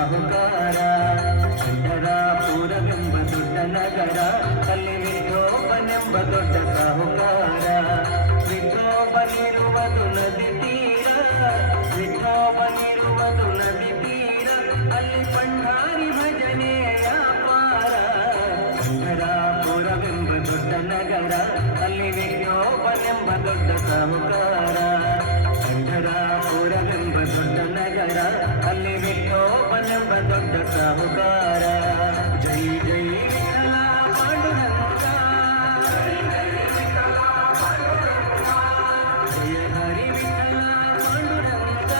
ಸಾಹುಕಾರ. ಪಂಢರಾಪುರವೆಂಬ ದೊಡ್ಡ ನಗರ, ಅಲ್ಲಿ ವಿಠೋಬನೆಂಬ ದೊಡ್ಡ ಸಾಹುಕಾರ. ವಿಠೋಬನಿರುವುದು ನದಿ ತೀರ, ವಿಠೋಬನಿರುವುದು ನದಿ ತೀರ, ಅಲ್ಲಿ ಪಂಢಾರಿ ಭಜನೆಯ ಪಾರ. ಪಂಢರಾಪುರವೆಂಬ ದೊಡ್ಡ ನಗರ, ಅಲ್ಲಿ ವಿಠೋಬನೆಂಬ ದೊಡ್ಡ ಸಾಹುಕಾರ. ಪಂಢರಾಪುರವೆಂಬ ದೊಡ್ಡ ನಗರ, ಅಲ್ಲಿ ವಿಠೋಬನೆಂಬ ದೊಡ್ಡ ಸಾಹುಕಾರ. ಜೈ ಜೈ ವಿಠಲ ಪಾಂಡುರಂಗ, ಜಯ ಹರಿ ವಿಠಲ ಪಾಂಡುರಂಗ.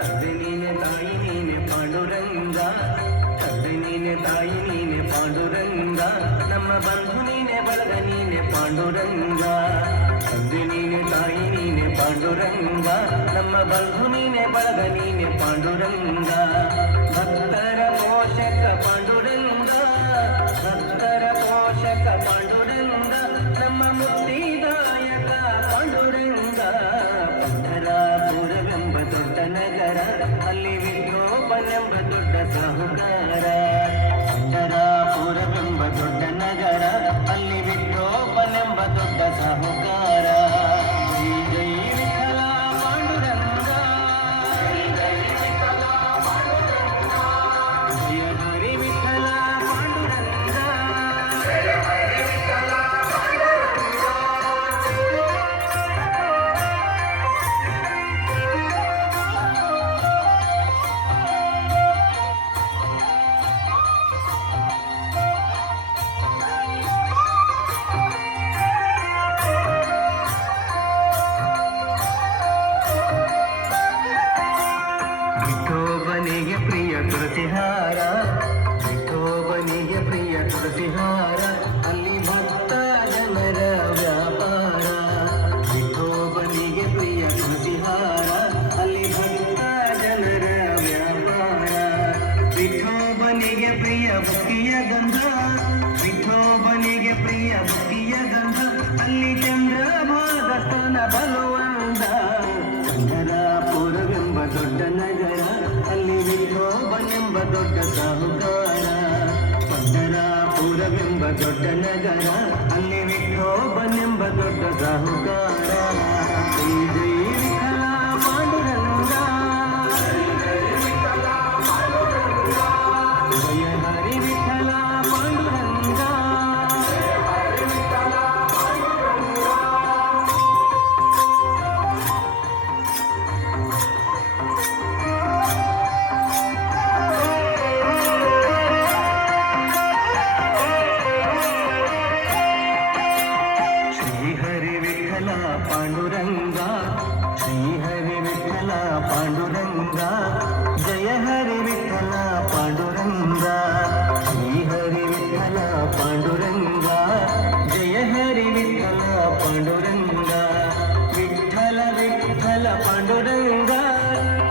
ತಂದೆ ನೀನೆ ತಾಯಿ ನೀನೆ ಪಾಂಡುರಂಗ, ತಂದೆ ನೀನೆ ತಾಯಿ ನೀನೆ ಪಾಂಡುರಂಗ, ನಮ್ಮ ಬಂಧು ನೀನೆ ಬಳಗ ನೀನೆ ಪಾಂಡುರಂಗ. ತಂದೆ ನೀನೆ ತಾಯಿ ನೀನೆ ಪಾಂಡುರಂಗ, ನಮ್ಮ ಬಂಧು ನೀನೆ ಬಳಗ ನೀನೆ ಪಾಂಡುರಂಗ. ಭಕ್ತರ ಪೋಷಕ ಪಾಂಡುರಂಗ, ಭಕ್ತರ ಪೋಷಕ ಪಾಂಡುರಂಗ, ನಮ್ಮ ಮುಕ್ತಿದಾಯಕ ಪಾಂಡುರಂಗ. ಪಂಢರಾಪುರವೆಂಬ ದೊಡ್ಡ ನಗರ, ಅಲ್ಲಿ ವಿಠೋಬನೆಂಬ ದೊಡ್ಡ ಸಾಹುಕಾರ. ಪಂಢರಾಪುರವೆಂಬ ದೊಡ್ಡ ನಗರ, ಅಲ್ಲಿ ವಿಠೋಬನೆಂಬ ದೊಡ್ಡ ಸಾಹುಕಾರ. ಜೈ ಜೈ ವಿಠಲ ಪಾಂಡುರಂಗ, ಜಯ ಹರಿ ವಿಠಲ ಪಾಂಡುರಂಗ. ವಿಠೋಬನಿಗೆ ಪ್ರಿಯ ತುಳಸಿಹಾರ, ವಿಠೋಬನಿಗೆ ಪ್ರಿಯ ತುಳಸಿಹಾರ, ಅಲ್ಲಿ ಭಕ್ತ ಜನರ ವ್ಯಾಪಾರ. ವಿಠೋಬನಿಗೆ ಪ್ರಿಯ ತುಳಸಿಹಾರ, ಅಲ್ಲಿ ಭಕ್ತ ಜನರ ವ್ಯಾಪಾರ. ವಿಠೋಬನಿಗೆ ಪ್ರಿಯ ಭಕ್ತಿಯ ಗಂಧ, ವಿಠೋಬನಿಗೆ ಪ್ರಿಯ ಭಕ್ತಿಯ ಗಂಧ, ಅಲ್ಲಿ ಚಂದ್ರಭಾಗತನ ಬಲವಂದ. ಪಂಢರಾಪುರವೆಂಬ ದೊಡ್ಡ ನಗರ, ಅಲ್ಲಿ ವಿಠೋಬನೆಂಬ ದೊಡ್ಡ ಸಾಹುಕಾರ. ಪಂಢರಾಪುರವೆಂಬ ದೊಡ್ಡ ನಗರ, ಅಲ್ಲಿ ವಿಠೋಬನೆಂಬ ದೊಡ್ಡ ಸಾಹುಕಾರ. ಜೈ ಜೈ ವಿಠಲ ಪಾಂಡುರಂಗ, ಜಯ ಹರಿ ವಿಠಲ ಪಾಂಡುರಂಗ. ಶ್ರೀಹರಿ ವಿಠಲ ಪಾಂಡುರಂಗ, ಶ್ರೀಹರಿ ವಿಠಲ ಪಾಂಡುರಂಗ, ಜಯ ಹರಿ ವಿಠಲ ಪಾಂಡುರಂಗ. ಶ್ರೀಹರಿ ವಿಠಲ ಪಾಂಡುರಂಗ, ಜಯ ಹರಿ ವಿಠಲ ಪಾಂಡುರಂಗ. ವಿಠಲ ವಿಠಲ ಪಾಂಡುರಂಗ,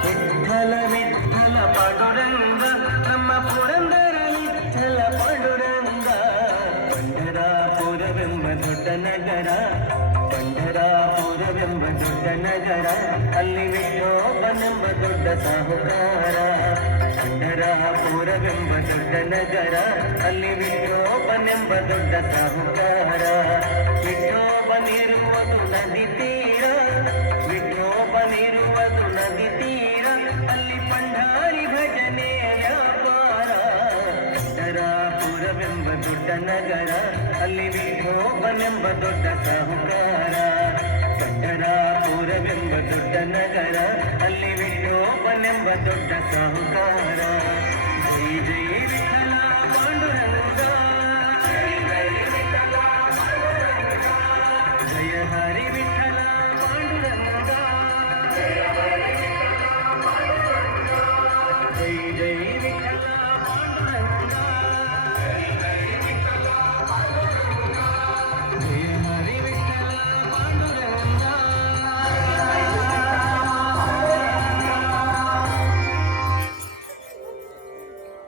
ವಿಠಲ ವಿಠಲ ಪಾಂಡುರಂಗ, ನಮ್ಮ ಪುರಂದರ ವಿಠಲ ಪಾಂಡುರಂಗ. ಪಂಢರಾಪುರವೆಂಬ ದೊಡ್ಡ ನಗರ, ಪಂಢರಾಪುರವೆಂಬ ದೊಡ್ಡ ನಗರ, ಅಲ್ಲಿ ವಿಠೋಬನೆಂಬ ದೊಡ್ಡ ಸಾಹುಕಾರ. ಪಂಢರಾಪುರವೆಂಬ ದೊಡ್ಡ ನಗರ, ಅಲ್ಲಿ ವಿಠೋಬನೆಂಬ ದೊಡ್ಡ ಸಾಹುಕಾರ. ವಿಠೋಬನಿರುವುದು ನದಿ ತೀರ, ವಿಠೋಬನಿರುವುದು ನದಿ ತೀರ, ಅಲ್ಲಿ ಪಂಢಾರಿ ಭಜನೆಯ ಪಾರ. ಪಂಢರಾಪುರವೆಂಬ ದೊಡ್ಡ ನಗರ, ಅಲ್ಲಿ ವಿಠೋಬನೆಂಬ ದೊಡ್ಡ ಸಾಹುಕಾರ. ಪಂಢರಾಪುರವೆಂಬ ದೊಡ್ಡ ನಗರ, ಅಲ್ಲಿ ವಿಠೋಬನೆಂಬ ದೊಡ್ಡ ಸಾಹುಕಾರ.